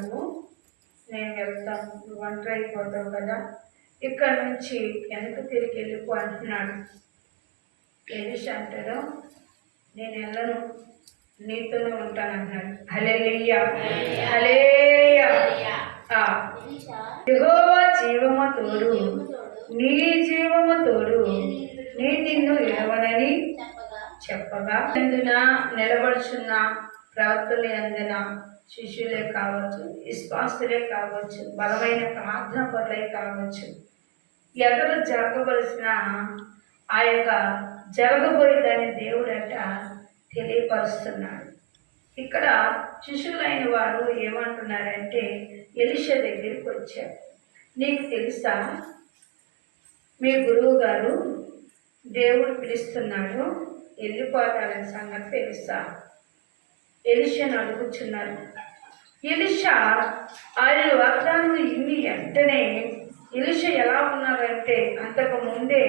నువ్వు నేను వెళ్తాను నువ్వు ఒంటరి అయిపోతావు కదా. ఇక్కడ నుంచి వెనక తిరిగి వెళ్ళిపో అంటున్నాడు. ఎలిష అంటాడు నేను వెళ్ళను. నీతోనే ఉంటాను హలేలియ ఆ, యెహోవా జీవము తోడు. నీ జీవము తోడు. నీ నిన్ను ఎడవనని చెప్పగా. అందున నిలబడుచున్న. ప్రవర్తన అందున. శిష్యులే కావచ్చు విశ్వాసులే కావచ్చు బలమైన ప్రార్థన పరులే కావచ్చు. ఎక్కడ జరగవలసిన ఆ యొక్క జరగబోయేదాన్ని దేవుడంట తెలియపరుస్తున్నాడు. ఇక్కడ శిష్యులైన వారు ఏమంటున్నారంటే ఎలిష దగ్గరికి వచ్చారు. నీకు తెలుసా? మీ గురువు గారు దేవుడు పిలుస్తున్నాడు. వెళ్ళిపోతాడని సంగతి తెలుసా? ఎలిషను అడుగుచున్నారు ఎలిషా ఆయన వాగ్దానం ఇన్ని వెంటనే ఎలిష ఎలా ఉన్నారంటే అంతకు ముందే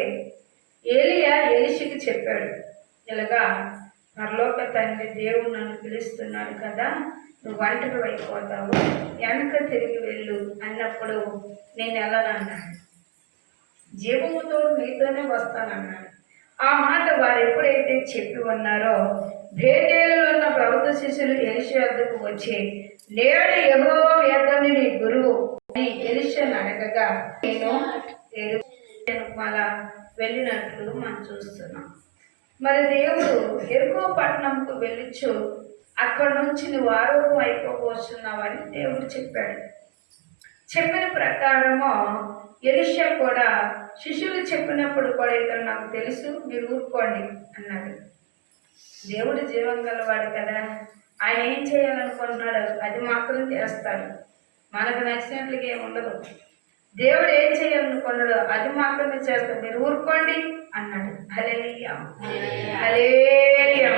ఏలియా ఎలిషకి చెప్పాడు. ఇలాగా పరలోక తండ్రి దేవుడు నన్ను పిలుస్తున్నాడు కదా నువ్వు వంటకు అయిపోతావు వెనక తిరిగి వెళ్ళు అన్నప్పుడు నేను వెళ్ళనన్నాడు జీవముతో నీతోనే వస్తానన్నాడు. ఆ మాట వారు ఎప్పుడైతే చెప్పి ఉన్నారో భేదేలలో ఉన్న ప్రభుత్వ శిష్యులు ఎలిష వద్దకు వచ్చి నేడు ఎగో వేదని నీ గురువు అని ఎలిషను అడగగా నేను ఎరుకు మళ్ళా వెళ్ళినట్లు మనం చూస్తున్నాం. మరి దేవుడు ఎరుకో పట్టణంకు వెళ్ళిచ్చు అక్కడ నుంచి నువ్వు ఆరోగ్యం అయిపోబోతున్నావని దేవుడు చెప్పాడు. చెప్పిన ప్రకారము ఎలిషా కూడా శిష్యులు చెప్పినప్పుడు కూడా ఇక్కడ నాకు తెలుసు మీరు ఊరుకోండి అన్నాడు. దేవుడు జీవం గలవాడు కదా. ఆయన ఏం చేయాలనుకుంటున్నాడు అది మాత్రం చేస్తాడు మనకు నచ్చినట్లుగా ఏమి ఉండదు. దేవుడు ఏం చేయాలనుకున్నాడు అది మాత్రమే చేస్తాడు. మీరు ఊరుకోండి అన్నాడు. హలేలియా హలేలియా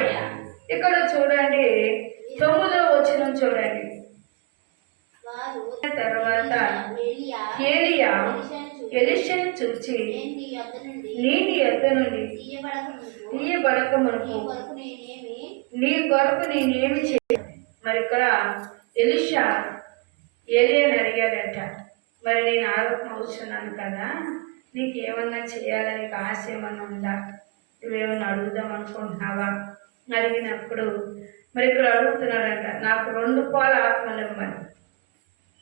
ఇక్కడ చూడండి తొమ్మిదో వచ్చిన చూడండి. తర్వాత ఏలియా ఎలిషను చూచి నీటి ఎద్ద నుండి తీయబడక మునుపు నీ కొరకు నేనేమి చేయ? మరి ఇక్కడ ఎలిషా ఏలియని అడిగాడట. మరి నేను ఆరోపణ అవుతున్నాను కదా నీకు ఏమన్నా చేయాలని ఆశ ఏమన్నా ఉందా? నువ్వేమన్నా అడుగుదాం అనుకుంటున్నావా? అడిగినప్పుడు మరి ఇక్కడ అడుగుతున్నాడంట. నాకు రెండు పాల ఆత్మలు ఇవ్వమని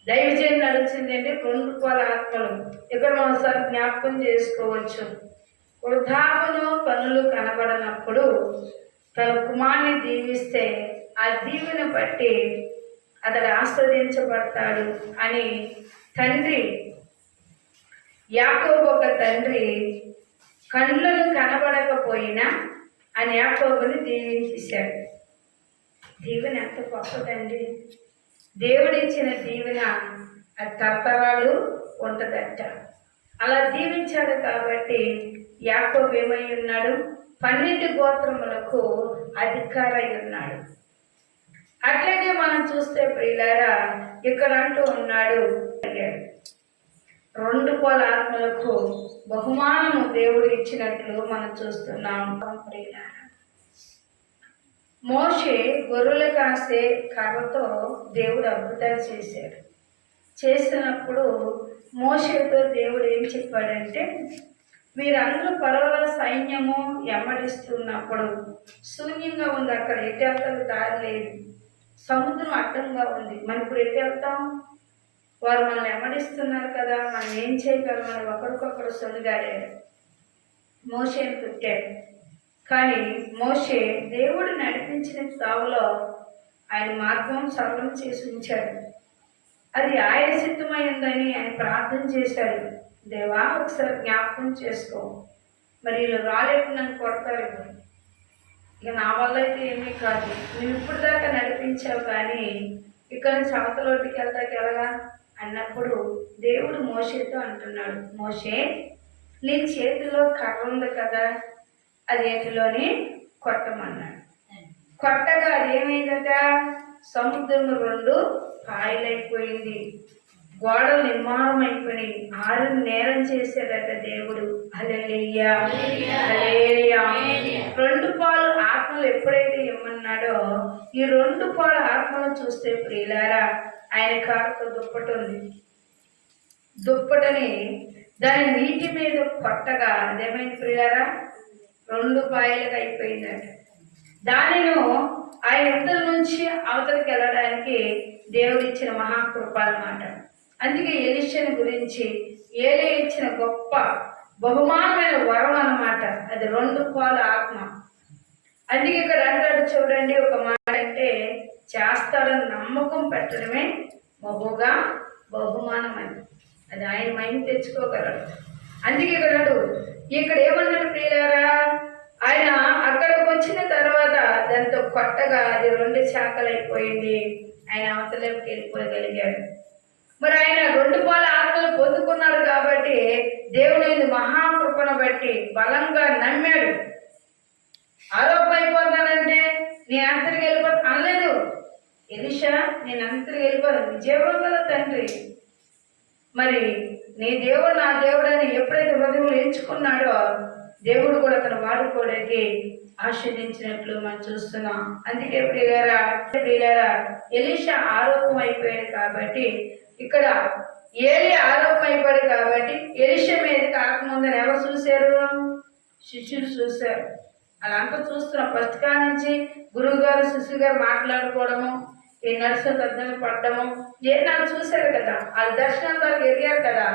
దైవజయం నడిచింది అంటే రెండు పాల ఆత్మలు. ఇక్కడ ఒకసారి జ్ఞాపకం చేసుకోవచ్చు? వృద్ధాపను పనులు కనబడనప్పుడు తన కుమార్ని దీవిస్తే ఆ దీవెను బట్టి అతడు ఆస్వాదించబడతాడు అని తండ్రి యాకోబు ఒక తండ్రి కళ్ళను కనబడకపోయినా ఆ యాకోబుని దీవించేశాడు. దీవెన ఎంత గొప్పదండి. దేవుడిచ్చిన దీవెన అది తరతరాలు ఉంటుందట. అలా దీవించాడు కాబట్టి యాకోబు ఏమై ఉన్నాడు? పన్నెండు గోత్రములకు అధికారై ఉన్నాడు. అట్లనే మనం చూస్తే ప్రియులారా ఇక్కడ అంటూ ఉన్నాడు రెండు కోల ఆత్మలకు బహుమానము దేవుడు ఇచ్చినట్లు మనం చూస్తున్నాం ప్రియులారా. మోషే గొర్రెలు కాసే కర్రతో దేవుడు అద్భుతాలు చేశాడు. చేసినప్పుడు మోషేతో దేవుడు ఏం చెప్పాడంటే మీరందరూ పర్వత సైన్యము ఎమ్మడిస్తున్నప్పుడు శూన్యంగా ఉంది అక్కడ ఎటు వెళ్తారు? దారి లేదు. సముద్రం అడ్డంగా ఉంది. మనం ఇప్పుడు ఎటు వెళ్తాం? వారు మనల్ని ఎమ్మడిస్తున్నారు కదా మనం ఏం చేయగలం? మనం ఒకరికొకరు సొలిగాడాడు మోషేని పుట్టాడు కానీ మోషే దేవుడు నడిపించిన సాగులో ఆయన మార్గం సరళం చేసి ఉంచాడు. అది ఆయన సిద్ధమైందని ఆయన ప్రార్థన చేశాడు. దేవా ఒకసారి జ్ఞాపకం చేసుకో. మరి వీళ్ళు రాలేదు నన్ను కొడతారు ఇక నా వల్ల అయితే ఏమీ కాదు. నేను ఇప్పుడు దాకా నడిపించావు కానీ ఇక్కడ సమతలోటికి వెళ్తాకి ఎలాగా? అన్నప్పుడు దేవుడు మోషేతో అంటున్నాడు. మోషే నీ చేతిలో కర్ర ఉంది కదా. అది ఏటిలోని కొట్టమన్నాడు. కొట్టగా అదేమైందట? సముద్రం రెండు పాయలైపోయింది. గోడలు నిర్మాణం అయిపోయినాయి ఆరు నేరం చేశాడట దేవుడు. రెండు పాలు ఆత్మలు ఎప్పుడైతే ఇమ్మన్నాడో ఈ రెండు పాలు ఆత్మలు చూస్తే ప్రియులారా ఆయన కారుతో దుప్పటి ఉంది దుప్పటని దాని నీటి మీద కొట్టగా అదేమైంది ప్రియారా రెండు పాయలుగా అయిపోయిందట దానిను ఆ యుద్ధం నుంచి అవతలికి వెళ్ళడానికి దేవుడు ఇచ్చిన మహాకృప అన్నమాట. అందుకే ఎలిషన్ గురించి ఏలే ఇచ్చిన గొప్ప బహుమానమైన వరం అనమాట అది రెండు పాల ఆత్మ. అందుకే ఇక్కడ అంటాడు చూడండి ఒక మాట అంటే చేస్తాడని నమ్మకం పెట్టడమే బహుగా బహుమానం అని అది ఆయన మైండ్ తెచ్చుకోగలడు. అందుకే ఇక్కడ ఇక్కడ ఏమన్నాడు ప్రియులారా? ఆయన అక్కడికి వచ్చిన తర్వాత దాంతో కొట్టగా అది రెండు శాఖలు అయిపోయింది ఆయన అవతలకి వెళ్ళిపోగలిగాడు. మరి ఆయన రెండు పాల ఆత్మలు పొందుకున్నాడు కాబట్టి దేవుని మహాకృపను బట్టి బలంగా నమ్మాడు. ఆరోపణ అయిపోతానంటే నీ అంతరికి వెళ్ళిపోతా అనలేదు. ఎలిషా నేను అంతరికి వెళ్ళిపోను విజయవాడ కదా తండ్రి? మరి నీ దేవుడు నా దేవుడు అని ఎప్పుడైతే హృదయంలో ఎంచుకున్నాడో దేవుడు కూడా అతను వాడుకోవడానికి ఆశీర్దించినట్లు మనం చూస్తున్నాం. అందుకే ప్రియులారా ప్రియులారా ఎలిషా ఆరోపం అయిపోయాడు కాబట్టి ఇక్కడ ఏలి ఆరోపం అయిపోయాడు కాబట్టి ఎలిష మీద కాకముందని ఎవరు చూశారు? శిష్యులు చూశారు. అలా అంతా చూస్తున్నాం. ఫస్ట్ నుంచి గురువు గారు శిష్యు గారు మాట్లాడుకోవడము ఈ నర్సులు పెద్దలు పడడము ఏనాడు చూశారు కదా వాళ్ళ దర్శనం ద్వారా ఎరిగారు కదా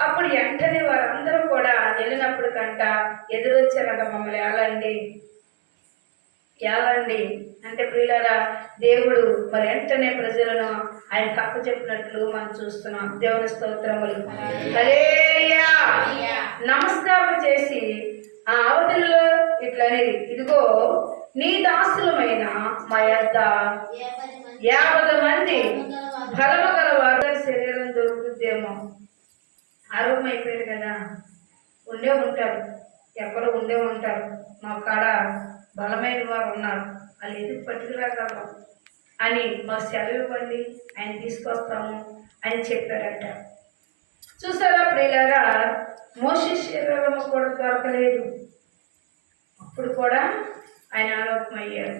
అప్పుడు వెంటనే వారందరూ కూడా వెళ్ళినప్పుడు కంట ఎదురొచ్చారట మమ్మల్ని ఏలండి? ఏలండి? అంటే ప్రియులారా దేవుడు మరి వెంటనే ప్రజలను ఆయన తప్పు చెప్పినట్లు మనం చూస్తున్నాం. దేవుని స్తోత్రములు. నమస్కారం చేసి ఆ అవతలలో ఇట్లా అనేది ఇదిగో నీ దాసులమైన మా యొక్క యాభై మంది బలము గల వారు శరీరం దొరుకుతుందేమో ఆరోగ్యం అయిపోయారు కదా. ఉండే ఉంటారు ఎక్కడో ఉండే ఉంటారు మా కాడ బలమైన వారు ఉన్నారు. వాళ్ళు ఎందుకు పట్టుకురాగలరు? అని మా సెలవు ఇవ్వండి ఆయన తీసుకొస్తాము అని చెప్పారట చూసారా ప్రియులారా? మోసే శరీరము కూడా దొరకలేదు. అప్పుడు కూడా ఆయన ఆరోపమయ్యాడు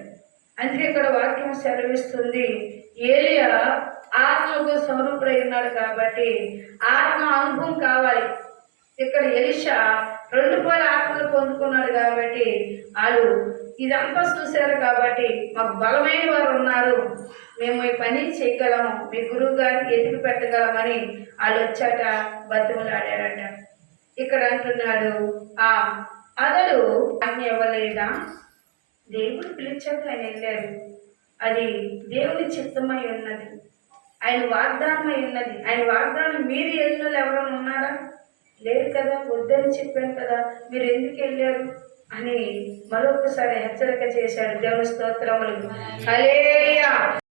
అందుకే ఇక్కడ వాక్యం సెలవిస్తుంది ఏలియా ఆత్మకు స్వరూపుడై ఉన్నాడు కాబట్టి ఆత్మ అనుభవం కావాలి. ఇక్కడ ఎలిషా రెండు పూల ఆత్మలు పొందుకున్నాడు కాబట్టి వాళ్ళు ఇదంతా చూశారు కాబట్టి మాకు బలమైన వారు ఉన్నారు. మేము ఈ పని చేయగలము మీ గురువు గారికి ఎదిగి పెట్టగలమని వాళ్ళు వచ్చాట బతిమలాడారట ఇక్కడ అంటున్నాడు ఆ అతడు అన్ని ఇవ్వలేదా? దేవుడు పిలిచాక ఆయన వెళ్ళారు అది దేవుని చిత్తమై ఉన్నది. ఆయన వాగ్దానమై ఉన్నది. ఆయన వాగ్దానం మీరు వెళ్ళిన వాళ్ళు ఎవరైనా ఉన్నారా? లేరు కదా వద్దని చెప్పాను కదా మీరు ఎందుకు వెళ్ళారు? అని మరొకసారి హెచ్చరిక చేశాడు దేవుని స్తోత్రములు అలేయా